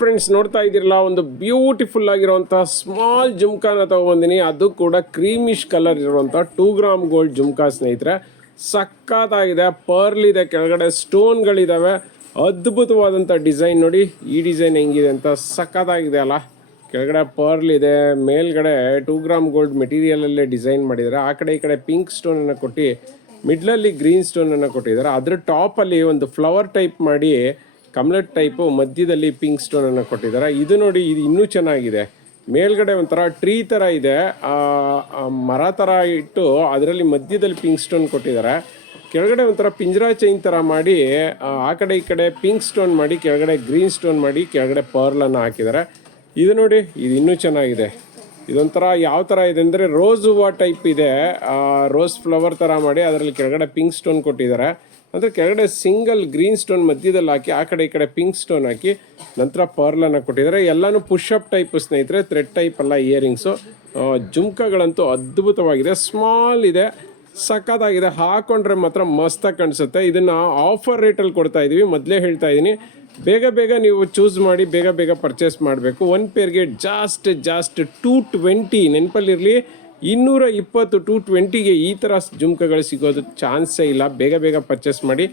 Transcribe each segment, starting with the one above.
Friends ನೋಡ್ತಾ ಇದ್ದೀರಲ್ಲ, ಒಂದು ಬ್ಯೂಟಿಫುಲ್ ಆಗಿರುವಂತಹ ಸ್ಮಾಲ್ ಜುಮ್ಕಾನ ತಗೊಂಬಂದಿನಿ. ಅದು ಕೂಡ ಕ್ರೀಮಿಶ್ ಕಲರ್ ಇರುವಂಥ ಟೂ ಗ್ರಾಮ್ ಗೋಲ್ಡ್ ಜುಮ್ಕಾ ಸ್ನೇಹಿತರೆ. ಸಕ್ಕತ್ತಾಗಿದೆ ಪರ್ಲ್ ಇದೆ ಕೆಳಗಡೆ ಸ್ಟೋನ್ಗಳಿದ್ದಾವೆ ಅದ್ಭುತವಾದಂಥ ಡಿಸೈನ್ ನೋಡಿ, ಈ ಡಿಸೈನ್ ಹೆಂಗಿದೆ ಅಂತ ಸಕ್ಕತ್ತಾಗಿದೆ ಅಲ್ಲ. ಕೆಳಗಡೆ ಪರ್ಲ್ ಇದೆ ಮೇಲ್ಗಡೆ ಟೂ ಗ್ರಾಮ್ ಗೋಲ್ಡ್ ಮೆಟೀರಿಯಲಲ್ಲೇ ಡಿಸೈನ್ ಮಾಡಿದ್ದಾರೆ ಆ ಕಡೆ ಈ ಕಡೆ ಪಿಂಕ್ ಸ್ಟೋನನ್ನು ಕೊಟ್ಟು ಮಿಡ್ಲಲ್ಲಿ ಗ್ರೀನ್ ಸ್ಟೋನನ್ನು ಕೊಟ್ಟಿದ್ದಾರೆ ಅದ್ರ ಟಾಪಲ್ಲಿ ಒಂದು ಫ್ಲವರ್ ಟೈಪ್ ಮಾಡಿ ಕಮ್ಲೆಟ್ ಟೈಪು ಮಧ್ಯದಲ್ಲಿ ಪಿಂಕ್ ಸ್ಟೋನನ್ನು ಕೊಟ್ಟಿದ್ದಾರೆ. ಇದು ನೋಡಿ ಇದು ಇನ್ನೂ ಚೆನ್ನಾಗಿದೆ. ಮೇಲ್ಗಡೆ ಒಂಥರ ಟ್ರೀ ಥರ ಇದೆ. ಮರ ಥರ ಇಟ್ಟು ಅದರಲ್ಲಿ ಮಧ್ಯದಲ್ಲಿ ಪಿಂಕ್ ಸ್ಟೋನ್ ಕೊಟ್ಟಿದ್ದಾರೆ. ಕೆಳಗಡೆ ಒಂಥರ ಪಿಂಜರಾ ಚೈನ್ ಥರ ಮಾಡಿ, ಆ ಕಡೆ ಈ ಕಡೆ ಪಿಂಕ್ ಸ್ಟೋನ್ ಮಾಡಿ, ಕೆಳಗಡೆ ಗ್ರೀನ್ ಸ್ಟೋನ್ ಮಾಡಿ, ಕೆಳಗಡೆ ಪರ್ಲನ್ನು ಹಾಕಿದ್ದಾರೆ. ಇದು ನೋಡಿ, ಇದು ಇನ್ನೂ ಚೆನ್ನಾಗಿದೆ. ಇದೊಂಥರ ಯಾವ ಥರ ಇದೆ ಅಂದರೆ ರೋಸ್ ಹೂವು ಟೈಪ್ ಇದೆ. ರೋಸ್ ಫ್ಲವರ್ ಥರ ಮಾಡಿ ಅದರಲ್ಲಿ ಕೆಳಗಡೆ ಪಿಂಕ್ ಸ್ಟೋನ್ ಕೊಟ್ಟಿದ್ದಾರೆ. ಅಂದರೆ ಕೆಳಗಡೆ ಸಿಂಗಲ್ ಗ್ರೀನ್ ಸ್ಟೋನ್ ಮಧ್ಯದಲ್ಲಿ ಹಾಕಿ, ಆ ಕಡೆ ಈ ಕಡೆ ಪಿಂಕ್ ಸ್ಟೋನ್ ಹಾಕಿ, ನಂತರ ಪರ್ಲನ್ನು ಕೊಟ್ಟಿದ್ದಾರೆ. ಎಲ್ಲನೂ ಪುಷಪ್ ಟೈಪ್ ಸ್ನೇಹಿತರೆ ಥ್ರೆಡ್ ಟೈಪ್ ಅಲ್ಲ ಇಯರಿಂಗ್ಸು ಜುಮ್ಕಗಳಂತೂ ಅದ್ಭುತವಾಗಿದೆ. ಸ್ಮಾಲ್ ಇದೆ, ಸಖತ್ತಾಗಿದೆ. ಹಾಕೊಂಡ್ರೆ ಮಾತ್ರ ಮಸ್ತಾಗಿ ಕಾಣಿಸುತ್ತೆ. ಇದನ್ನು ಆಫರ್ ರೇಟಲ್ಲಿ ಕೊಡ್ತಾ ಇದ್ದೀವಿ ಮೊದಲೇ ಹೇಳ್ತಾ ಇದ್ದೀನಿ ಬೇಗ ಬೇಗ ನೀವು ಚೂಸ್ ಮಾಡಿ, ಬೇಗ ಬೇಗ ಪರ್ಚೇಸ್ ಮಾಡಬೇಕು. ಒನ್ ಪೇರ್ಗೆ ಜಾಸ್ಟ್ ಜಾಸ್ಟ್ ಟೂ ಟ್ವೆಂಟಿ ನೆನಪಲ್ಲಿರಲಿ ಇನ್ನೂರ ಇಪ್ಪತ್ತು ಟು ಟ್ವೆಂಟಿಗೆ ಈ ಥರ ಜುಮ್ಕಗಳು ಸಿಗೋದು ಚಾನ್ಸೇ ಇಲ್ಲ. ಬೇಗ ಬೇಗ ಪರ್ಚೇಸ್ ಮಾಡಿ.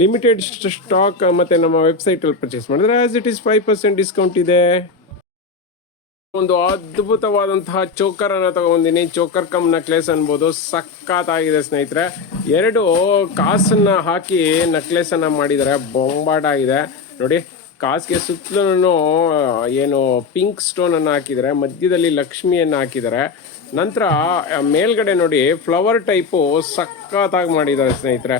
ಲಿಮಿಟೆಡ್ ಸ್ಟಾಕ್ ಮತ್ತು ನಮ್ಮ ವೆಬ್ಸೈಟಲ್ಲಿ ಪರ್ಚೇಸ್ ಮಾಡಿದ್ರೆ as it is five percent discount ಇದೆ. ಒಂದು ಅದ್ಭುತವಾದಂತಹ ಚೋಕರನ್ನು ತಗೊಂಡಿನಿ ಚೋಕರ್ ಕಮ್ ನಕ್ಲೆಸ್ ಅನ್ಬೋದು. ಸಖತ್ತಾಗಿದೆ ಸ್ನೇಹಿತರೆ. ಎರಡು ಕಾಸನ್ನು ಹಾಕಿ ನಕ್ಲೆಸ್ ಮಾಡಿದರೆ ಬೊಂಬಾಟ್ ಆಗಿದೆ ನೋಡಿ, ಕಾಸಿಗೆ ಸುತ್ತಲೂ, ಏನು ಪಿಂಕ್ ಸ್ಟೋನ್ ಅನ್ನು ಹಾಕಿದ್ದಾರೆ ಮಧ್ಯದಲ್ಲಿ ಲಕ್ಷ್ಮಿಯನ್ನು ಹಾಕಿದ್ದಾರೆ ನಂತರ ಮೇಲ್ಗಡೆ ನೋಡಿ ಫ್ಲವರ್ ಟೈಪು ಸಖತ್ತಾಗಿ ಮಾಡಿದ್ದಾರೆ ಸ್ನೇಹಿತರೆ.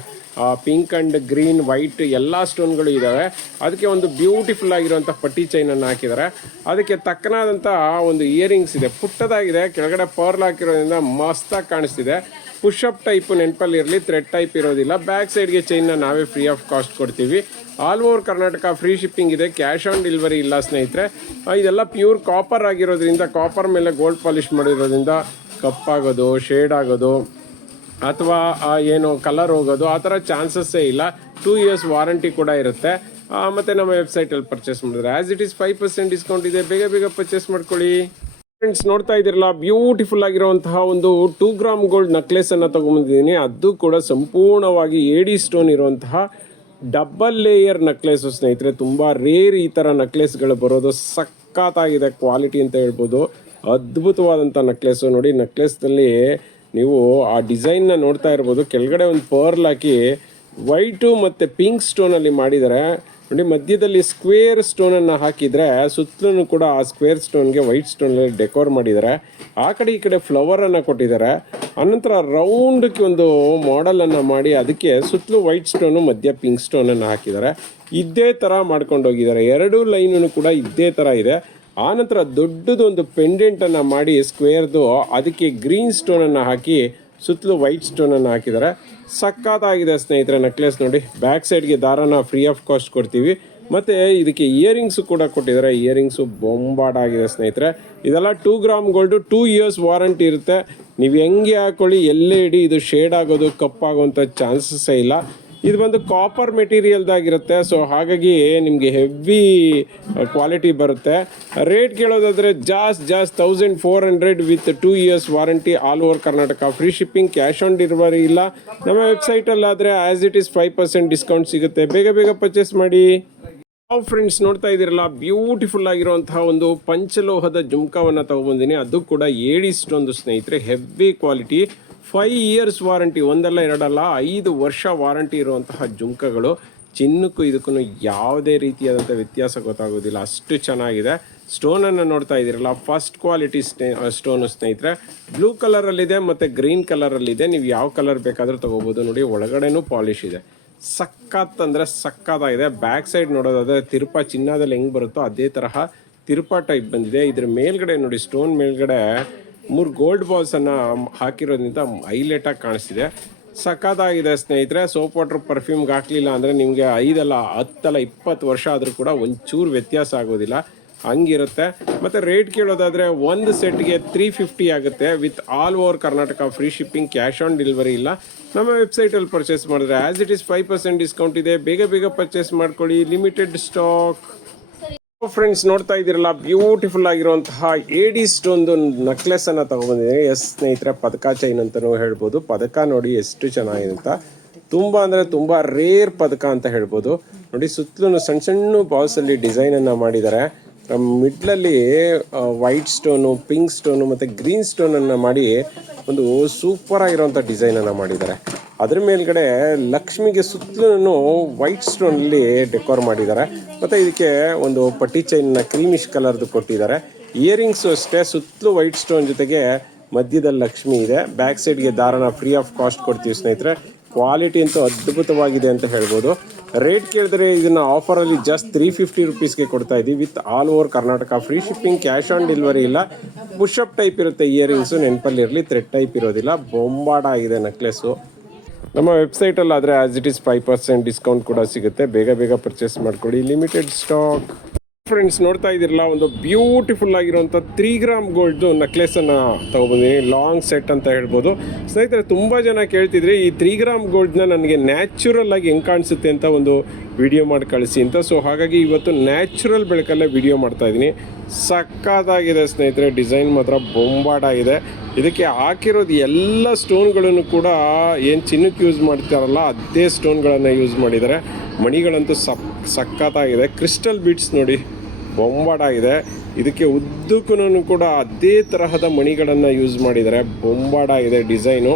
ಪಿಂಕ್ ಅಂಡ್ ಗ್ರೀನ್ ವೈಟ್ ಎಲ್ಲ ಸ್ಟೋನ್ಗಳು ಇದ್ದಾವೆ ಅದಕ್ಕೆ ಒಂದು ಬ್ಯೂಟಿಫುಲ್ ಆಗಿರುವಂಥ ಪಟ್ಟಿ ಚೈನನ್ನು ಹಾಕಿದ್ದಾರೆ. ಅದಕ್ಕೆ ತಕ್ಕನಾದಂಥ ಒಂದು ಇಯರಿಂಗ್ಸ್ ಇದೆ. ಪುಟ್ಟದಾಗಿದೆ. ಕೆಳಗಡೆ ಪರ್ಲ್ ಹಾಕಿರೋದ್ರಿಂದ ಮಸ್ತಾಗಿ ಕಾಣಿಸ್ತಿದೆ. ಅಪ್ ಟೈಪ್ ನೆನಪಲ್ಲಿ ಇರಲಿ ಥ್ರೆಡ್ ಟೈಪ್ ಇರೋದಿಲ್ಲ. ಬ್ಯಾಕ್ ಸೈಡ್ಗೆ ಚೈನ್ನ ನಾವೇ ಫ್ರೀ ಆಫ್ ಕಾಸ್ಟ್ ಕೊಡ್ತೀವಿ. All over Karnataka free shipping ಇದೆ. ಕ್ಯಾಶ್ ಆನ್ ಡೆಲಿವರಿ ಇಲ್ಲ ಸ್ನೇಹಿತರೆ. ಇದೆಲ್ಲ ಪ್ಯೂರ್ ಕಾಪರ್ ಆಗಿರೋದ್ರಿಂದ ಕಾಪರ್ ಮೇಲೆ ಗೋಲ್ಡ್ ಪಾಲಿಶ್ ಮಾಡಿರೋದ್ರಿಂದ ಕಪ್ಪಾಗೋದು ಶೇಡ್ ಆಗೋದು ಅಥವಾ ಏನು ಕಲರ್ ಹೋಗೋದು, ಆ ಥರ ಚಾನ್ಸಸ್ಸೇ ಇಲ್ಲ. ಟೂ ಇಯರ್ಸ್ ವಾರಂಟಿ ಕೂಡ ಇರುತ್ತೆ. ಮತ್ತು ನಮ್ಮ ವೆಬ್ಸೈಟಲ್ಲಿ ಪರ್ಚೇಸ್ ಮಾಡಿದ್ರೆ. As it is five percent discount ಇದೆ. ಬೇಗ ಬೇಗ ಪರ್ಚೇಸ್ ಮಾಡ್ಕೊಳ್ಳಿ. ಫ್ರೆಂಡ್ಸ್ ನೋಡ್ತಾ ಇದ್ದೀರಲ್ಲ ಬ್ಯೂಟಿಫುಲ್ ಆಗಿರುವಂತಹ ಒಂದು ಟೂ ಗ್ರಾಮ್ ಗೋಲ್ಡ್ ನೆಕ್ಲೆಸ್ ಅನ್ನ ತಗೊಂಬಂದಿದ್ದೀನಿ. ಅದು ಕೂಡ ಸಂಪೂರ್ಣವಾಗಿ ಏಡಿ ಸ್ಟೋನ್ ಇರುವಂತಹ ಡಬಲ್ ಲೇಯರ್ ನೆಕ್ಲೆಸ್ ಸ್ನೇಹಿತರೆ. ತುಂಬ ರೇರ್ ಈ ಥರ ನೆಕ್ಲೆಸ್ಗಳು ಬರೋದು ಸಖತ್ತಾಗಿದೆ ಕ್ವಾಲಿಟಿ ಅಂತ ಹೇಳ್ಬೋದು. ಅದ್ಭುತವಾದಂಥ ನೆಕ್ಲೆಸ್ ನೋಡಿ ನೆಕ್ಲೆಸ್ನಲ್ಲಿ ನೀವು ಆ ಡಿಸೈನ್ನ ನೋಡ್ತಾ ಇರ್ಬೋದು. ಕೆಳಗಡೆ ಒಂದು ಪರ್ಲ್ ಹಾಕಿ ವೈಟು ಮತ್ತು ಪಿಂಕ್ ಸ್ಟೋನಲ್ಲಿ ಮಾಡಿದರೆ. ನೋಡಿ, ಮಧ್ಯದಲ್ಲಿ ಸ್ಕ್ವೇರ್ ಸ್ಟೋನನ್ನು ಹಾಕಿದರೆ ಸುತ್ತಲೂ ಕೂಡ ಆ ಸ್ಕ್ವೇರ್ ಸ್ಟೋನ್ಗೆ ವೈಟ್ ಸ್ಟೋನಲ್ಲಿ ಡೆಕೋರ್ ಮಾಡಿದ್ದಾರೆ ಆ ಕಡೆ ಈ ಕಡೆ ಫ್ಲವರನ್ನು ಕೊಟ್ಟಿದ್ದಾರೆ ಅನಂತರ ರೌಂಡಕ್ಕೆ ಒಂದು ಮಾಡೆಲನ್ನು ಮಾಡಿ ಅದಕ್ಕೆ ಸುತ್ತಲೂ ವೈಟ್ ಸ್ಟೋನು ಮಧ್ಯ ಪಿಂಕ್ ಸ್ಟೋನನ್ನು ಹಾಕಿದ್ದಾರೆ ಇದೇ ಥರ ಮಾಡ್ಕೊಂಡು ಹೋಗಿದ್ದಾರೆ ಎರಡೂ ಲೈನು ಕೂಡ ಇದೇ ಥರ ಇದೆ. ಆನಂತರ ದೊಡ್ಡದೊಂದು ಪೆಂಡೆಂಟನ್ನು ಮಾಡಿ ಸ್ಕ್ವೇರ್ದು ಅದಕ್ಕೆ ಗ್ರೀನ್ ಸ್ಟೋನನ್ನು ಹಾಕಿ ಸುತ್ತಲೂ ವೈಟ್ ಸ್ಟೋನನ್ನು ಹಾಕಿದ್ದಾರೆ ಸಕ್ಕತ್ತಾಗಿದೆ ಸ್ನೇಹಿತರೆ ನೆಕ್ಲೆಸ್ ನೋಡಿ. ಬ್ಯಾಕ್ ಸೈಡ್ಗೆ ದಾರನ ಫ್ರೀ ಆಫ್ ಕಾಸ್ಟ್ ಕೊಡ್ತೀವಿ. ಮತ್ತು ಇದಕ್ಕೆ ಇಯರಿಂಗ್ಸು ಕೂಡ ಕೊಟ್ಟಿದ್ದಾರೆ. ಇಯರಿಂಗ್ಸು ಬೊಂಬಾಡಾಗಿದೆ ಸ್ನೇಹಿತರೆ. ಇದೆಲ್ಲ two gram gold two years warranty ಇರುತ್ತೆ. ನೀವು ಹೆಂಗೆ ಹಾಕೊಳ್ಳಿ, ಎಲ್ಲೇ ಇಡಿ, ಇದು ಶೇಡ್ ಆಗೋದು ಕಪ್ಪಾಗುವಂಥ ಚಾನ್ಸಸ್ಸೇ ಇಲ್ಲ. ಇದು ಬಂದು ಕಾಪರ್ ಮೆಟೀರಿಯಲ್ದಾಗಿರುತ್ತೆ ಸೊ ಹಾಗಾಗಿ ನಿಮಗೆ ಹೆವಿ ಕ್ವಾಲಿಟಿ ಬರುತ್ತೆ. Rate ಕೇಳೋದಾದರೆ just just thousand four hundred with two years warranty all over Karnataka free shipping cash on delivery ಇಲ್ಲ. ನಮ್ಮ ವೆಬ್ಸೈಟಲ್ಲಾದರೆ as it is five percent discount ಸಿಗುತ್ತೆ. ಬೇಗ ಬೇಗ ಪರ್ಚೇಸ್ ಮಾಡಿ. ನಾವು ಫ್ರೆಂಡ್ಸ್ ನೋಡ್ತಾ ಇದ್ದೀರಲ್ಲ ಬ್ಯೂಟಿಫುಲ್ ಆಗಿರುವಂತಹ ಒಂದು ಪಂಚಲೋಹದ ಜುಮ್ಕಾವನ್ನು ತಗೊಬಂದಿನಿ. ಅದು ಕೂಡ ಏಡಿಷ್ಟೊಂದು ಸ್ನೇಹಿತರೆ heavy quality five years warranty ಒಂದಲ್ಲ ಎರಡಲ್ಲ, ಐದು ವರ್ಷ ವಾರಂಟಿ ಇರುವಂತಹ ಜುಮ್ಕಗಳು. ಚಿನ್ನಕ್ಕೂ ಇದಕ್ಕೂ ಯಾವುದೇ ರೀತಿಯಾದಂಥ ವ್ಯತ್ಯಾಸ ಗೊತ್ತಾಗೋದಿಲ್ಲ. ಅಷ್ಟು ಚೆನ್ನಾಗಿದೆ. ಸ್ಟೋನನ್ನು ನೋಡ್ತಾ ಇದ್ದೀರಲ್ಲ ಫಸ್ಟ್ ಕ್ವಾಲಿಟಿ ಸ್ನೇ ಸ್ಟೋನು ಸ್ನೇಹಿತರೆ. ಬ್ಲೂ ಕಲರಲ್ಲಿದೆ ಮತ್ತು ಗ್ರೀನ್ ಕಲರಲ್ಲಿದೆ ನೀವು ಯಾವ ಕಲರ್ ಬೇಕಾದರೂ ತೊಗೋಬೋದು. ನೋಡಿ, ಒಳಗಡೆನೂ ಪಾಲಿಶ್ ಇದೆ. ಸಖತ್ ಅಂದರೆ ಸಖತ್ತಾಗಿದೆ. ಬ್ಯಾಕ್ ಸೈಡ್ ನೋಡೋದಾದರೆ ತಿರುಪ ಚಿನ್ನದಲ್ಲಿ ಹೆಂಗೆ ಬರುತ್ತೋ ಅದೇ ತರಹ ತಿರುಪ ಟೈಪ್ ಬಂದಿದೆ. ಇದ್ರ ಮೇಲ್ಗಡೆ ನೋಡಿ ಸ್ಟೋನ್ ಮೇಲ್ಗಡೆ ಮೂರು ಗೋಲ್ಡ್ ಬಾಲ್ಸನ್ನು ಹಾಕಿರೋದ್ರಿಂದ ಹೈಲೈಟಾಗಿ ಕಾಣಿಸ್ತಿದೆ. ಸಖತ್ತಾಗಿದೆ ಸ್ನೇಹಿತರೆ ಸೋಪ್ ವಾಟರ್ ಪರ್ಫ್ಯೂಮ್ಗೆ ಹಾಕಲಿಲ್ಲ ಅಂದರೆ ನಿಮಗೆ ಐದಲ್ಲ, ಹತ್ತಲ್ಲ, ಇಪ್ಪತ್ತು ವರ್ಷ ಆದರೂ ಕೂಡ ಒಂಚೂರು ವ್ಯತ್ಯಾಸ ಆಗೋದಿಲ್ಲ. ಹಂಗಿರುತ್ತೆ. ಮತ್ತು ರೇಟ್ ಕೇಳೋದಾದರೆ ಒಂದು ಸೆಟ್ಗೆ ತ್ರೀ ಫಿಫ್ಟಿ ಆಗುತ್ತೆ. With all over Karnataka free shipping cash on delivery ಇಲ್ಲ. ನಮ್ಮ ವೆಬ್ಸೈಟಲ್ಲಿ ಪರ್ಚೇಸ್ ಮಾಡಿದ್ರೆ as it is five percent discount ಇದೆ. ಬೇಗ ಬೇಗ ಪರ್ಚೇಸ್ ಮಾಡ್ಕೊಳ್ಳಿ. ಲಿಮಿಟೆಡ್ ಸ್ಟಾಕ್ ಫ್ರೆಂಡ್ಸ್ ನೋಡ್ತಾ ಇದ್ದೀರಲ್ಲ? ಬ್ಯೂಟಿಫುಲ್ ಆಗಿರುವಂತಹ ಏಡಿಸ್ಟ್ ಒಂದು ನೆಕ್ಲೆಸ್ ಅನ್ನ ತಗೊಬಂದಿದ್ದೀನಿ ಎಸ್ ಸ್ನೇಹಿತರೆ, ಪದಕ ಚೈನ್ ಅಂತಾನೂ ಹೇಳ್ಬೋದು. ಪದಕ ನೋಡಿ ಎಷ್ಟು ಚೆನ್ನಾಗಿದೆ ಅಂತ. ತುಂಬಾ ಅಂದ್ರೆ ತುಂಬಾ ರೇರ್ ಪದಕ ಅಂತ ಹೇಳ್ಬೋದು. ನೋಡಿ, ಸುತ್ತಲೂ ಸಣ್ಣ ಸಣ್ಣ ಬಾಲ್ಸ್ ಅಲ್ಲಿ ಡಿಸೈನ್ ಅನ್ನ ಮಾಡಿದ್ದಾರೆ ಮಿಡ್ಲಲ್ಲಿ ವೈಟ್ ಸ್ಟೋನು ಪಿಂಕ್ ಸ್ಟೋನು ಮತ್ತೆ ಗ್ರೀನ್ ಸ್ಟೋನ್ ಅನ್ನ ಮಾಡಿ ಒಂದು ಸೂಪರ್ ಆಗಿರುವಂತ ಡಿಸೈನ್ ಅನ್ನ ಮಾಡಿದ್ದಾರೆ. ಅದ್ರ ಮೇಲ್ಗಡೆ ಲಕ್ಷ್ಮಿಗೆ ಸುತ್ತಲೂ ವೈಟ್ ಸ್ಟೋನ್ ಅಲ್ಲಿ ಡೆಕೋರ್ ಮಾಡಿದ್ದಾರೆ. ಮತ್ತೆ ಇದಕ್ಕೆ ಒಂದು ಪಟ್ಟಿ ಚೈನ್ ಕ್ರೀಮಿಶ್ ಕಲರ್ದು ಕೊಟ್ಟಿದ್ದಾರೆ. ಇಯರಿಂಗ್ಸ್ ಅಷ್ಟೇ, ಸುತ್ತಲೂ ವೈಟ್ ಸ್ಟೋನ್ ಜೊತೆಗೆ ಮಧ್ಯದಲ್ಲಿ ಲಕ್ಷ್ಮಿ ಇದೆ. ಬ್ಯಾಕ್ ಸೈಡ್ಗೆ ದಾರನ ಫ್ರೀ ಆಫ್ ಕಾಸ್ಟ್ ಕೊಡ್ತೀವಿ ಸ್ನೇಹಿತರೆ. ಕ್ವಾಲಿಟಿ ಅಂತೂ ಅದ್ಭುತವಾಗಿದೆ ಅಂತ ಹೇಳ್ಬೋದು. ರೇಟ್ ಕೇಳಿದ್ರೆ ಇದನ್ನ ಆಫರ್ ಅಲ್ಲಿ ಜಸ್ಟ್ ತ್ರೀ ಫಿಫ್ಟಿ ರುಪೀಸ್ಗೆ ಕೊಡ್ತಾ ಇದೀವಿ. With all over Karnataka free shipping cash on delivery ಇಲ್ಲ. ಪುಷಪ್ ಟೈಪ್ ಇರುತ್ತೆ ಇಯರಿಂಗ್ಸ್ ನೆನಪಲ್ಲಿರಲಿ ಥ್ರೆಡ್ ಟೈಪ್ ಇರೋದಿಲ್ಲ. ಬೊಂಬಾಟ ಆಗಿದೆ ನೆಕ್ಲೆಸ್ಸು ನಮ್ಮ ವೆಬ್ಸೈಟಲ್ಲಿ ಆದರೆ as it is five percent discount ಕೂಡ ಸಿಗುತ್ತೆ. ಬೇಗ ಬೇಗ ಪರ್ಚೇಸ್ ಮಾಡ್ಕೊಳ್ಳಿ. ಲಿಮಿಟೆಡ್ ಸ್ಟಾಕ್ ಫ್ರೆಂಡ್ಸ್ ನೋಡ್ತಾ ಇದ್ದೀರಲ್ಲ, ಒಂದು ಬ್ಯೂಟಿಫುಲ್ ಆಗಿರುವಂಥ ತ್ರೀ ಗ್ರಾಮ್ ಗೋಲ್ಡ್ದು ನೆಕ್ಲೆಸನ್ನು ತೊಗೊಬಂದಿನಿ. ಲಾಂಗ್ ಸೆಟ್ ಅಂತ ಹೇಳ್ಬೋದು. ಸ್ನೇಹಿತರೆ, ತುಂಬ ಜನ ಕೇಳ್ತಿದ್ರೆ ಈ ತ್ರೀ ಗ್ರಾಮ್ ಗೋಲ್ಡ್ನ ನನಗೆ ನ್ಯಾಚುರಲ್ ಆಗಿ ಹೆಂಗೆ ಕಾಣಿಸುತ್ತೆ ಅಂತ ಒಂದು ವಿಡಿಯೋ ಮಾಡಿ ಕಳಿಸಿ ಅಂತ. ಸೊ ಹಾಗಾಗಿ ಇವತ್ತು ನ್ಯಾಚುರಲ್ ಬೆಳಕಲ್ಲೇ ವಿಡಿಯೋ ಮಾಡ್ತಾ ಇದ್ದೀನಿ. ಸಕ್ಕತ್ತಾಗಿದೆ ಸ್ನೇಹಿತರೆ ಡಿಸೈನ್ ಮಾತ್ರ ಬೊಂಬಾಟಾಗಿದೆ. ಇದಕ್ಕೆ ಹಾಕಿರೋದು ಎಲ್ಲ ಸ್ಟೋನ್ಗಳನ್ನು ಕೂಡ ಏನು ಚಿನ್ನಕ್ಕೆ ಯೂಸ್ ಮಾಡ್ತಾರಲ್ಲ ಅದೇ ಸ್ಟೋನ್ಗಳನ್ನು ಯೂಸ್ ಮಾಡಿದ್ದಾರೆ. ಮಣಿಗಳಂತೂ ಸಕ್, ಸಕ್ಕತ್ತಾಗಿದೆ. ಕ್ರಿಸ್ಟಲ್ ಬೀಟ್ಸ್ ನೋಡಿ. ಬೊಂಬಾಟಾಗಿದೆ. ಇದಕ್ಕೆ ಉದ್ದಕ್ಕೂ ಕೂಡ ಅದೇ ತರಹದ ಮಣಿಗಳನ್ನು ಯೂಸ್ ಮಾಡಿದ್ದಾರೆ. ಬೊಂಬಾಡಾಗಿದೆ ಡಿಸೈನು.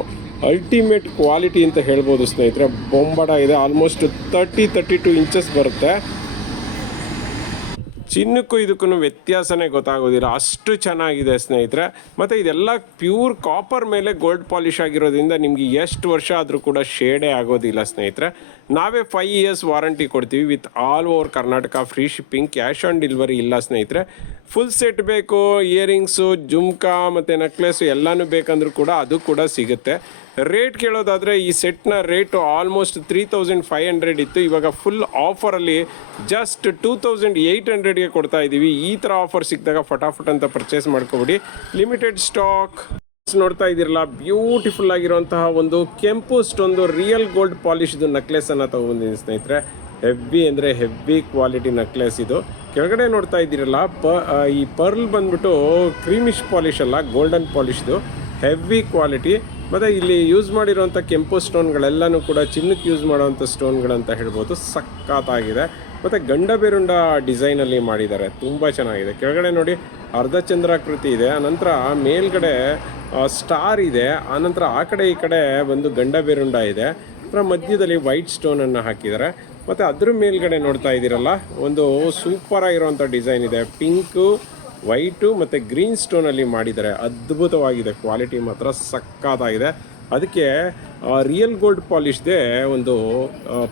ಅಲ್ಟಿಮೇಟ್ ಕ್ವಾಲಿಟಿ ಅಂತ ಹೇಳ್ಬೋದು ಸ್ನೇಹಿತರೆ ಬೊಂಬಾಡ ಇದೆ almost thirty thirty two inches ಬರುತ್ತೆ. ಚಿನ್ನಕ್ಕೂ ಇದಕ್ಕೂ ವ್ಯತ್ಯಾಸನೇ ಗೊತ್ತಾಗೋದಿಲ್ಲ. ಅಷ್ಟು ಚೆನ್ನಾಗಿದೆ ಸ್ನೇಹಿತರೆ. ಮತ್ತು ಇದೆಲ್ಲ ಪ್ಯೂರ್ ಕಾಪರ್ ಮೇಲೆ ಗೋಲ್ಡ್ ಪಾಲಿಷ್ ಆಗಿರೋದ್ರಿಂದ ನಿಮಗೆ ಎಷ್ಟು ವರ್ಷ ಆದರೂ ಕೂಡ ಶೇಡೇ ಆಗೋದಿಲ್ಲ ಸ್ನೇಹಿತರೆ. ನಾವೇ ಫೈವ್ ಇಯರ್ಸ್ ವಾರಂಟಿ ಕೊಡ್ತೀವಿ. With all over Karnataka free shipping cash on delivery ಇಲ್ಲ ಸ್ನೇಹಿತರೆ. ಫುಲ್ ಸೆಟ್ ಬೇಕು ಇಯರಿಂಗ್ಸು ಜುಮ್ಕಾ, ಮತ್ತು ನೆಕ್ಲೆಸ್ಸು ಎಲ್ಲನೂ ಬೇಕಂದ್ರೂ ಕೂಡ ಅದು ಕೂಡ ಸಿಗುತ್ತೆ. ರೇಟ್ ಕೇಳೋದಾದರೆ ಈ ಸೆಟ್ನ rate almost three thousand five hundred ಇತ್ತು. ಇವಾಗ ಫುಲ್ ಆಫರಲ್ಲಿ ಜಸ್ಟ್ ಟೂ ತೌಸಂಡ್ ಏಯ್ಟ್ ಹಂಡ್ರೆಡ್ಗೆ ಕೊಡ್ತಾ ಇದ್ದೀವಿ ಈ ಥರ ಆಫರ್ ಸಿಕ್ಕಿದಾಗ ಫಟಾಫಟ್ ಅಂತ ಪರ್ಚೇಸ್ ಮಾಡ್ಕೊಬಿಡಿ. ಲಿಮಿಟೆಡ್ ಸ್ಟಾಕ್ ನೋಡ್ತಾ ಇದ್ದೀರಲ್ಲ ಬ್ಯೂಟಿಫುಲ್ ಆಗಿರುವಂತಹ ಒಂದು ಕೆಂಪು ಸ್ಟೊಂದು ರಿಯಲ್ ಗೋಲ್ಡ್ ಪಾಲಿಶ್ದು ನೆಕ್ಲೆಸ್ ಅನ್ನ ತಗೊಂಡಿದ್ದೀನಿ ಸ್ನೇಹಿತರೆ. ಹೆವಿ ಅಂದರೆ ಹೆವಿ ಕ್ವಾಲಿಟಿ ನೆಕ್ಲೆಸ್ ಇದು. ಕೆಳಗಡೆ ನೋಡ್ತಾ ಇದ್ದೀರಲ್ಲ, ಪ ಈ ಪರ್ಲ್ ಬಂದ್ಬಿಟ್ಟು ಕ್ರೀಮಿಶ್ ಪಾಲಿಶ್ ಅಲ್ಲ ಗೋಲ್ಡನ್ ಪಾಲಿಶ್ದು ಹೆವಿ ಕ್ವಾಲಿಟಿ ಮತ್ತು ಇಲ್ಲಿ ಯೂಸ್ ಮಾಡಿರೋಂಥ ಕೆಂಪು ಸ್ಟೋನ್ಗಳೆಲ್ಲನೂ ಕೂಡ ಚಿನ್ನಕ್ಕೆ ಯೂಸ್ ಮಾಡೋವಂಥ ಸ್ಟೋನ್ಗಳಂತ ಹೇಳ್ಬೋದು. ಸಖತ್ತಾಗಿದೆ. ಮತ್ತು ಗಂಡ ಬೇರುಂಡ ಡಿಸೈನಲ್ಲಿ ಮಾಡಿದ್ದಾರೆ. ತುಂಬ ಚೆನ್ನಾಗಿದೆ. ಕೆಳಗಡೆ ನೋಡಿ ಅರ್ಧ ಚಂದ್ರಾಕೃತಿ ಇದೆ. ಆನಂತರ ಮೇಲ್ಗಡೆ ಸ್ಟಾರ್ ಇದೆ. ಆನಂತರ ಆ ಕಡೆ ಈ ಕಡೆ ಒಂದು ಗಂಡ ಬೇರುಂಡ ಇದೆ. ಅದರ ಮಧ್ಯದಲ್ಲಿ ವೈಟ್ ಸ್ಟೋನನ್ನು ಹಾಕಿದ್ದಾರೆ. ಮತ್ತು ಅದ್ರ ಮೇಲ್ಗಡೆ ನೋಡ್ತಾ ಇದ್ದೀರಲ್ಲ, ಒಂದು ಸೂಪರ್ ಡಿಸೈನ್ ಇದೆ. ಪಿಂಕು ವೈಟು ಮತ್ತು ಗ್ರೀನ್ ಸ್ಟೋನಲ್ಲಿ ಮಾಡಿದ್ದಾರೆ ಅದ್ಭುತವಾಗಿದೆ. ಕ್ವಾಲಿಟಿ ಮಾತ್ರ ಸಕ್ಕತ್ತಾಗಿದೆ. ಅದಕ್ಕೆ ರಿಯಲ್ ಗೋಲ್ಡ್ ಪಾಲಿಶ್ದೇ ಒಂದು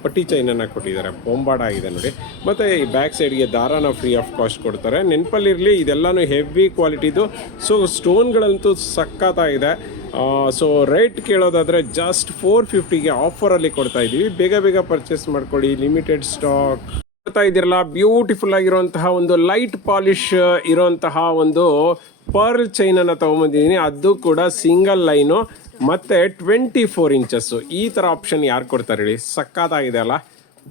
ಪಟ್ಟಿ ಚೈನನ್ನು ಕೊಟ್ಟಿದ್ದಾರೆ. ಬೊಂಬಾಡ ಆಗಿದೆ ನೋಡಿ. ಮತ್ತು ಈ ಬ್ಯಾಕ್ ಸೈಡ್ಗೆ ದಾರನ ಫ್ರೀ ಆಫ್ ಕಾಸ್ಟ್ ಕೊಡ್ತಾರೆ. ನೆನಪಲ್ಲಿರಲಿ, ಇದೆಲ್ಲನೂ ಹೆವಿ ಕ್ವಾಲಿಟಿದು. ಸೊ, ಸ್ಟೋನ್ಗಳಂತೂ ಸಕ್ಕತ್ತಾಗಿದೆ. ಸೊ, ರೇಟ್ ಕೇಳೋದಾದರೆ ಜಸ್ಟ್ ಫೋರ್ ಫಿಫ್ಟಿಗೆ ಆಫರಲ್ಲಿ ಕೊಡ್ತಾ ಇದ್ದೀವಿ ಬೇಗ ಬೇಗ ಪರ್ಚೇಸ್ ಮಾಡ್ಕೊಳ್ಳಿ. ಲಿಮಿಟೆಡ್ ಸ್ಟಾಕ್ ನೋಡ್ತಾ ಇದ್ದೀರಲ್ಲ ಬ್ಯೂಟಿಫುಲ್ ಆಗಿರುವಂತಹ ಒಂದು ಲೈಟ್ ಪಾಲಿಶ್ ಇರುವಂತಹ ಒಂದು ಪರ್ಲ್ ಚೈನ್ ಅನ್ನ ತಗೊಂಬಂದಿದ್ದೀನಿ. ಅದು ಕೂಡ ಸಿಂಗಲ್ ಲೈನು ಮತ್ತೆ ಟ್ವೆಂಟಿ ಫೋರ್ ಇಂಚಸ್ಸು ಈ ಥರ ಆಪ್ಷನ್ ಯಾರು ಕೊಡ್ತಾರೆ ಹೇಳಿ? ಸಕ್ಕತ್ತಾಗಿದೆ ಅಲ್ಲ?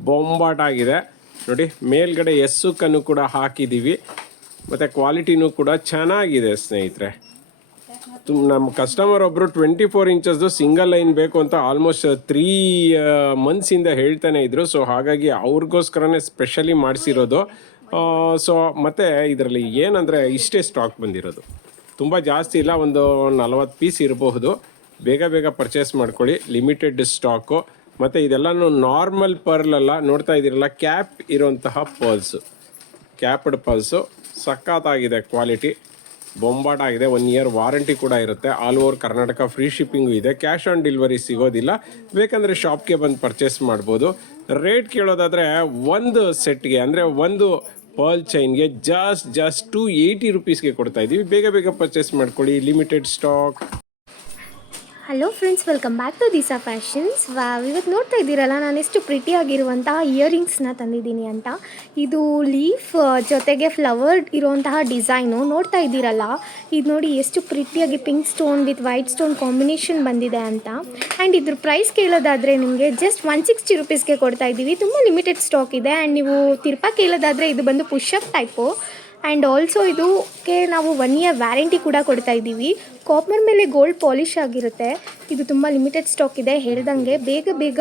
ಬೊಂಬಾಟ್ ಆಗಿದೆ ನೋಡಿ, ಮೇಲ್ಗಡೆ ಎಸ್ಸುಕನ್ನು ಕೂಡ ಹಾಕಿದ್ದೀವಿ ಮತ್ತು ಕ್ವಾಲಿಟಿನೂ ಕೂಡ ಚೆನ್ನಾಗಿದೆ ಸ್ನೇಹಿತರೆ. ನಮ್ಮ ಕಸ್ಟಮರ್ ಒಬ್ಬರು ಟ್ವೆಂಟಿ ಫೋರ್ ಇಂಚಸ್ದು ಸಿಂಗಲ್ ಲೈನ್ ಬೇಕು ಅಂತ ಆಲ್ಮೋಸ್ಟ್ ತ್ರೀ ಮಂತ್ಸಿಂದ ಹೇಳ್ತಾನೆ ಇದ್ರು. ಸೊ ಹಾಗಾಗಿ ಅವ್ರಿಗೋಸ್ಕರನೇ ಸ್ಪೆಷಲಿ ಮಾಡಿಸಿರೋದು. ಸೊ ಮತ್ತು ಇದರಲ್ಲಿ ಏನಂದರೆ ಇಷ್ಟೇ ಸ್ಟಾಕ್ ಬಂದಿರೋದು. ತುಂಬ ಜಾಸ್ತಿ ಇಲ್ಲ, ಒಂದು ನಲವತ್ತು ಪೀಸ್ ಇರಬಹುದು. ಬೇಗ ಬೇಗ ಪರ್ಚೇಸ್ ಮಾಡ್ಕೊಳ್ಳಿ. ಲಿಮಿಟೆಡ್ ಸ್ಟಾಕು ಮತ್ತು ಇದೆಲ್ಲನೂ ನಾರ್ಮಲ್ ಪರ್ಲ್ ಅಲ್ಲ. ನೋಡ್ತಾ ಇದ್ದೀರಲ್ಲ ಕ್ಯಾಪ್ ಇರುವಂತಹ ಪರ್ಲ್ಸು ಕ್ಯಾಪ್ಡ್ ಪರ್ಲ್ಸು ಸಖತ್ತಾಗಿದೆ ಕ್ವಾಲಿಟಿ ಬೊಂಬಾಟ ಆಗಿದೆ ಒನ್ ಇಯರ್ ವಾರಂಟಿ ಕೂಡ ಇರುತ್ತೆ. All over Karnataka free shipping ಇದೆ. ಕ್ಯಾಶ್ ಆನ್ ಡೆಲಿವರಿ ಸಿಗೋದಿಲ್ಲ. ಬೇಕಂದರೆ ಶಾಪ್ಗೆ ಬಂದು ಪರ್ಚೇಸ್ ಮಾಡ್ಬೋದು. ರೇಟ್ ಕೇಳೋದಾದರೆ ಒಂದು ಸೆಟ್ಗೆ ಅಂದರೆ ಒಂದು ಪರ್ಲ್ ಚೈನ್ಗೆ ಜಸ್ಟ್ ಜಸ್ಟ್ ಟು ಏಯ್ಟಿ ರುಪೀಸ್ಗೆ ಕೊಡ್ತಾ ಇದ್ದೀವಿ ಬೇಗ ಬೇಗ ಪರ್ಚೇಸ್ ಮಾಡ್ಕೊಳ್ಳಿ. Limited stock hello friends welcome back to Disha fashions ಇವತ್ತು ನೋಡ್ತಾ ಇದ್ದೀರಲ್ಲ, ನಾನು ಎಷ್ಟು ಪ್ರಿಟಿಯಾಗಿರುವಂತಹ ಇಯರಿಂಗ್ಸ್ನ ತಂದಿದ್ದೀನಿ ಅಂತ. ಇದು ಲೀಫ್ ಜೊತೆಗೆ ಫ್ಲವರ್ ಇರುವಂತಹ ಡಿಸೈನು ನೋಡ್ತಾ ಇದ್ದೀರಲ್ಲ, ಇದು ನೋಡಿ ಎಷ್ಟು ಪ್ರಿಟಿಯಾಗಿ pink stone with white stone combination ಬಂದಿದೆ ಅಂತ. ಆ್ಯಂಡ್ ಇದ್ರ ಪ್ರೈಸ್ ಕೇಳೋದಾದರೆ ನಿಮಗೆ ಜಸ್ಟ್ ಒನ್ ಸಿಕ್ಸ್ಟಿ ರುಪೀಸ್ಗೆ ಕೊಡ್ತಾ ಇದ್ದೀವಿ. ತುಂಬ ಲಿಮಿಟೆಡ್ ಸ್ಟಾಕ್ ಇದೆ. ಆ್ಯಂಡ್ ನೀವು ತಿರ್ಪಾ ಕೇಳೋದಾದರೆ ಇದು ಬಂದು ಪುಷಪ್ ಟೈಪು ಆ್ಯಂಡ್ ಆಲ್ಸೋ ಇದಕ್ಕೆ ನಾವು ಒನ್ ಇಯರ್ ವ್ಯಾರಂಟಿ ಕೂಡ ಕೊಡ್ತಾ ಇದ್ದೀವಿ. ಕಾಪರ್ ಮೇಲೆ ಗೋಲ್ಡ್ ಪಾಲಿಷ್ ಆಗಿರುತ್ತೆ. ಇದು ತುಂಬ ಲಿಮಿಟೆಡ್ ಸ್ಟಾಕ್ ಇದೆ. ಹೇಳ್ದಂಗೆ ಬೇಗ ಬೇಗ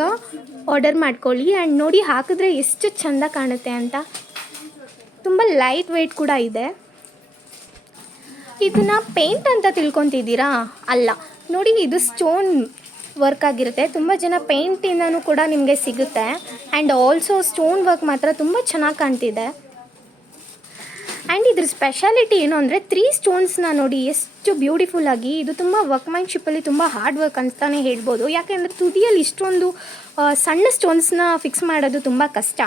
ಆರ್ಡರ್ ಮಾಡ್ಕೊಳ್ಳಿ. ಆ್ಯಂಡ್ ನೋಡಿ ಹಾಕಿದ್ರೆ ಎಷ್ಟು ಚೆಂದ ಕಾಣುತ್ತೆ ಅಂತ. ತುಂಬ ಲೈಟ್ ವೆಯ್ಟ್ ಕೂಡ ಇದೆ. ಇದನ್ನ ಪೇಂಟ್ ಅಂತ ತಿಳ್ಕೊತಿದ್ದೀರಾ? ಅಲ್ಲ. ನೋಡಿ ಇದು ಸ್ಟೋನ್ ವರ್ಕ್ ಆಗಿರುತ್ತೆ. ತುಂಬ ಜನ ಪೇಂಟಿಂದನೂ ಕೂಡ ನಿಮಗೆ ಸಿಗುತ್ತೆ. ಆ್ಯಂಡ್ ಆಲ್ಸೋ ಸ್ಟೋನ್ ವರ್ಕ್ ಮಾತ್ರ ತುಂಬ ಚೆನ್ನಾಗಿ ಕಾಣ್ತಿದೆ. ಆ್ಯಂಡ್ ಇದ್ರ ಸ್ಪೆಷಾಲಿಟಿ ಏನು ಅಂದರೆ ತ್ರೀ ಸ್ಟೋನ್ಸ್ನ ನೋಡಿ ಎಷ್ಟು ಬ್ಯೂಟಿಫುಲ್ ಆಗಿ ಇದು ತುಂಬ ವರ್ಕ್ಮ್ಯಾನ್ಶಿಪ್ಪಲ್ಲಿ ತುಂಬ ಹಾರ್ಡ್ ವರ್ಕ್ ಅಂತಲೇ ಹೇಳ್ಬೋದು. ಯಾಕೆಂದರೆ ತುದಿಯಲ್ಲಿ ಇಷ್ಟೊಂದು ಸಣ್ಣ ಸ್ಟೋನ್ಸ್ನ ಫಿಕ್ಸ್ ಮಾಡೋದು ತುಂಬ ಕಷ್ಟ.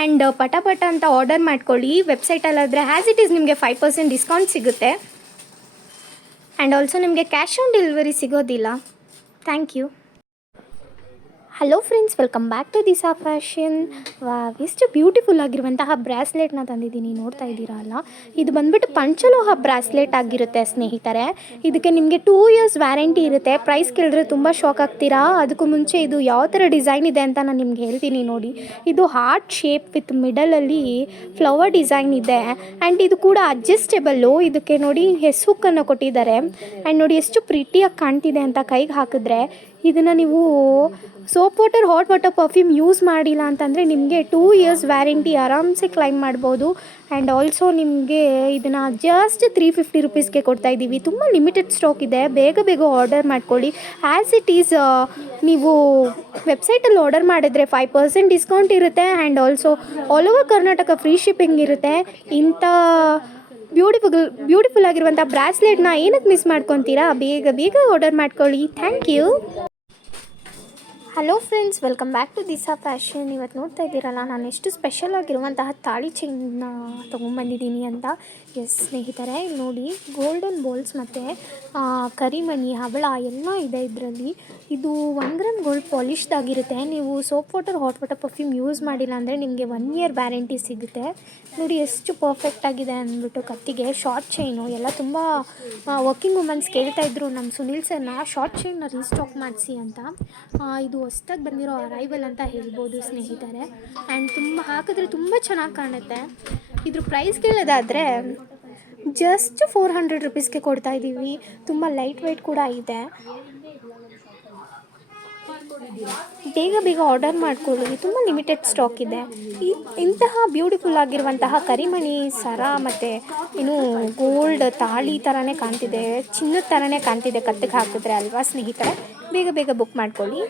ಆ್ಯಂಡ್ ಪಟ ಪಟ ಅಂತ ಆರ್ಡರ್ ಮಾಡ್ಕೊಳ್ಳಿ. ವೆಬ್ಸೈಟಲ್ಲಾದರೆ ಆ್ಯಸ್ ಇಟ್ ಈಸ್ ನಿಮಗೆ ಫೈವ್ ಪರ್ಸೆಂಟ್ ಡಿಸ್ಕೌಂಟ್ ಸಿಗುತ್ತೆ. ಆ್ಯಂಡ್ ಆಲ್ಸೋ ನಿಮಗೆ ಕ್ಯಾಶ್ ಆನ್ ಡೆಲಿವರಿ ಸಿಗೋದಿಲ್ಲ. Thank you hello friends welcome back to Disha fashion ವಾ, ಎಷ್ಟು ಬ್ಯೂಟಿಫುಲ್ ಆಗಿರುವಂತಹ ಬ್ರಾಸ್ಲೆಟ್ನ ತಂದಿದ್ದೀನಿ, ನೋಡ್ತಾ ಇದ್ದೀರಾ ಅಲ್ಲ? ಇದು ಬಂದ್ಬಿಟ್ಟು ಪಂಚಲೋಹ ಬ್ರಾಸ್ಲೆಟ್ ಆಗಿರುತ್ತೆ ಸ್ನೇಹಿತರೆ. ಇದಕ್ಕೆ ನಿಮಗೆ ಟೂ ಇಯರ್ಸ್ ವ್ಯಾರಂಟಿ ಇರುತ್ತೆ. ಪ್ರೈಸ್ ಕೇಳಿದ್ರೆ ತುಂಬ ಶಾಕ್ ಆಗ್ತೀರಾ? ಅದಕ್ಕೂ ಮುಂಚೆ ಇದು ಯಾವ ಥರ ಡಿಸೈನ್ ಇದೆ ಅಂತ ನಾನು ನಿಮ್ಗೆ ಹೇಳ್ತೀನಿ ನೋಡಿ. ಇದು ಹಾರ್ಟ್ ಶೇಪ್ ವಿತ್ ಮಿಡಲಲ್ಲಿ ಫ್ಲವರ್ ಡಿಸೈನ್ ಇದೆ. ಆ್ಯಂಡ್ ಇದು ಕೂಡ ಅಡ್ಜಸ್ಟೇಬಲ್ಲು ಇದಕ್ಕೆ ನೋಡಿ ಹೆಸ್ ಹುಕ್ಕನ್ನು ಕೊಟ್ಟಿದ್ದಾರೆ. ಆ್ಯಂಡ್ ನೋಡಿ, ಎಷ್ಟು ಪ್ರಿಟಿಯಾಗಿ ಕಾಣ್ತಿದೆ ಅಂತ ಕೈಗೆ ಹಾಕಿದ್ರೆ. ಇದನ್ನು ನೀವು soap water hot water perfume use ಮಾಡಿಲ್ಲ ಅಂತಂದರೆ ನಿಮಗೆ ಟೂ ಇಯರ್ಸ್ ವ್ಯಾರಂಟಿ ಆರಾಮ್ಸೆ ಕ್ಲೈಮ್ ಮಾಡ್ಬೋದು. ಆ್ಯಂಡ್ ಆಲ್ಸೋ ನಿಮಗೆ ಇದನ್ನು ಜಸ್ಟ್ ತ್ರೀ ಫಿಫ್ಟಿ ರುಪೀಸ್ಗೆ ಕೊಡ್ತಾ ಇದ್ದೀವಿ. ತುಂಬ ಲಿಮಿಟೆಡ್ ಸ್ಟಾಕ್ ಇದೆ. ಬೇಗ ಬೇಗ ಆರ್ಡರ್ ಮಾಡ್ಕೊಳ್ಳಿ. ಆ್ಯಸ್ ಇಟ್ ಈಸ್ ನೀವು ವೆಬ್ಸೈಟಲ್ಲಿ ಆರ್ಡರ್ ಮಾಡಿದ್ರೆ ಫೈವ್ ಪರ್ಸೆಂಟ್ ಡಿಸ್ಕೌಂಟ್ ಇರುತ್ತೆ. And also all over Karnataka free shipping ಇರುತ್ತೆ. ಇಂಥ ಬ್ಯೂಟಿಫುಲ್ ಬ್ಯೂಟಿಫುಲ್ ಆಗಿರುವಂಥ ಬ್ರಾಸ್ಲೆಟ್ನ ಏನಕ್ಕೆ ಮಿಸ್ ಮಾಡ್ಕೊತೀರಾ? ಬೇಗ ಬೇಗ ಆರ್ಡರ್ ಮಾಡ್ಕೊಳ್ಳಿ. Thank you hello friends welcome back to Disha fashion ಇವತ್ತು ನೋಡ್ತಾ ಇದ್ದೀರಲ್ಲ, ನಾನು ಎಷ್ಟು ಸ್ಪೆಷಲ್ ಆಗಿರುವಂತಹ ತಾಳಿ ಚೈನ್ನ ತೊಗೊಂಬಂದಿದ್ದೀನಿ ಅಂತ. ಎಸ್ ಸ್ನೇಹಿತರೆ, ನೋಡಿ ಗೋಲ್ಡನ್ ಬೋಲ್ಸ್ ಮತ್ತು ಕರಿಮಣಿ, ಹವಳ ಎಲ್ಲ ಇದೆ ಇದರಲ್ಲಿ. ಇದು ಒನ್ ಗ್ರಾಮ್ ಗೋಲ್ಡ್ ಪಾಲಿಶ್ದಾಗಿರುತ್ತೆ ನೀವು soap water hot water perfume use ಮಾಡಿಲ್ಲ ಅಂದರೆ ನಿಮಗೆ ಒನ್ ಇಯರ್ ವ್ಯಾರಂಟಿ ಸಿಗುತ್ತೆ. ನೋಡಿ, ಎಷ್ಟು ಪರ್ಫೆಕ್ಟ್ ಆಗಿದೆ ಅಂದ್ಬಿಟ್ಟು ಕತ್ತಿಗೆ. ಶಾರ್ಟ್ ಚೈನು ಎಲ್ಲ ತುಂಬ ವರ್ಕಿಂಗ್ ವುಮೆನ್ಸ್ ಕೇಳ್ತಾ ಇದ್ರು ನಮ್ಮ ಸುನಿಲ್ ಸರ್ನ. ಶಾರ್ಟ್ ಚೈನ್ನ ರೀಸ್ಟಾಕ್ ಮಾಡಿಸಿ ಅಂತ. ಇದು ಹೊಸ್ದಾಗಿ ಬಂದಿರೋ ಅರೈವಲ್ ಅಂತ ಹೇಳ್ಬೋದು ಸ್ನೇಹಿತರೆ. ಆ್ಯಂಡ್ ತುಂಬ ಹಾಕಿದ್ರೆ ತುಂಬ ಚೆನ್ನಾಗಿ ಕಾಣುತ್ತೆ. ಇದ್ರ ಪ್ರೈಸ್ ಕೇಳೋದಾದರೆ ಜಸ್ಟ್ ಫೋರ್ ಹಂಡ್ರೆಡ್ ರುಪೀಸ್ಗೆ ಕೊಡ್ತಾ ಇದ್ದೀವಿ. ತುಂಬ ಲೈಟ್ ವೆಯ್ಟ್ ಕೂಡ ಇದೆ. ಬೇಗ ಬೇಗ ಆರ್ಡರ್ ಮಾಡ್ಕೊಳ್ಳಿ. ತುಂಬ ಲಿಮಿಟೆಡ್ ಸ್ಟಾಕ್ ಇದೆ. ಈ ಇಂತಹ ಬ್ಯೂಟಿಫುಲ್ ಆಗಿರುವಂತಹ ಕರಿಮಣಿ, ಸರ ಮತ್ತು ಏನು ಗೋಲ್ಡ್ ತಾಳಿ ಥರನೇ ಕಾಣ್ತಿದೆ, ಚಿನ್ನದ ಥರನೇ ಕಾಣ್ತಿದೆ ಕತ್ತಿಗೆ ಹಾಕಿದ್ರೆ ಅಲ್ವಾ ಸ್ನೇಹಿತರೆ? ಬೇಗ ಬೇಗ ಬುಕ್ ಮಾಡ್ಕೊಳ್ಳಿ.